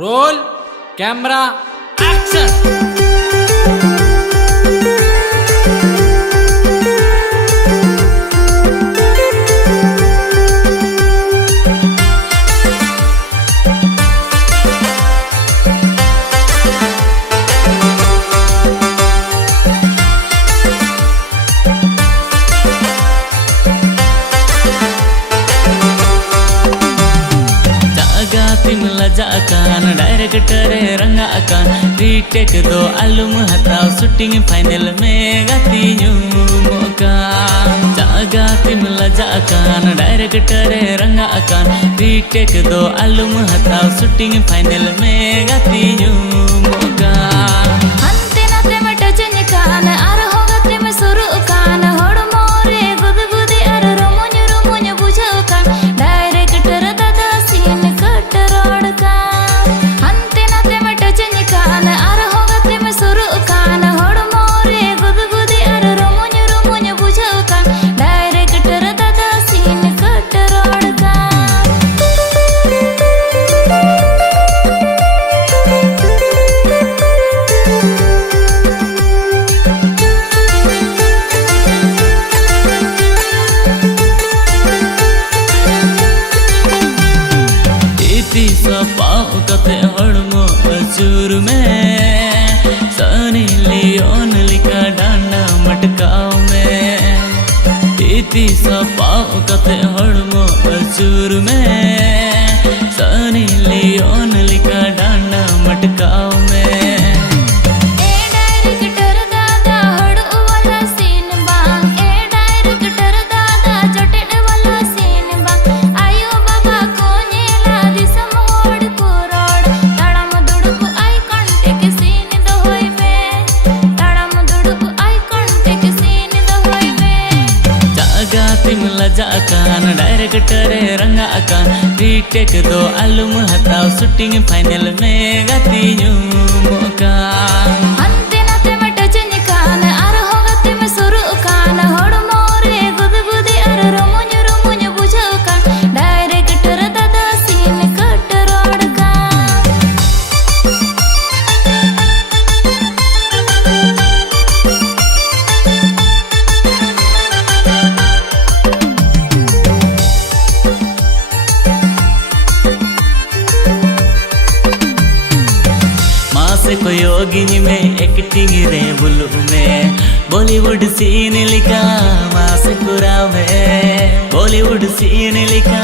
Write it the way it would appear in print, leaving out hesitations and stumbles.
Roll camera action. लजा अकान director रंगा अकान retake दो आलूम हताव शूटिंग फाइनल में गाती मौका जागा तिम लजा अकान डायरेक्टर रंगा अकान रीटेक दो आलूम हताव शूटिंग फाइनल में गाती मौका अंते नाते में टचन कान आर होगा तिम सुरु कान होड़ मोरे गुद गुदी आर रोमुन बुझो कान डायरेक्टर दादा सीन कट रोड का अंते नाते में टचन कान आर होगा तिम सुरु कान होड़ मोरे गुद गुदी आर रोमुन बुझो कान डायरेक्टर दादा सीन कट रोड का पाओ कथे हड़मो अचूर में सनी लियोन लिखा डांडा मटकाओ में पीती सा पाओ कथे हड़मो अचूर में सनी लियोन लिखा डांडा मटकाओ में तिम लजा अकान डायरेक्टर रंगा अकान रीटेक दो आलूम हताव शूटिंग फाइनल में गाती मौका अंते नाते में टचन कान आर होगा तिम सुरु कान होड़ मोरे गुद गुदी आर रोमुन बुझो कान डायरेक्टर दादा सीन कट रोड का योगिनी में एक्टिंग रे बुलू में बॉलीवुड सीन लिखा मास कुरा में बॉलीवुड सीन लिखा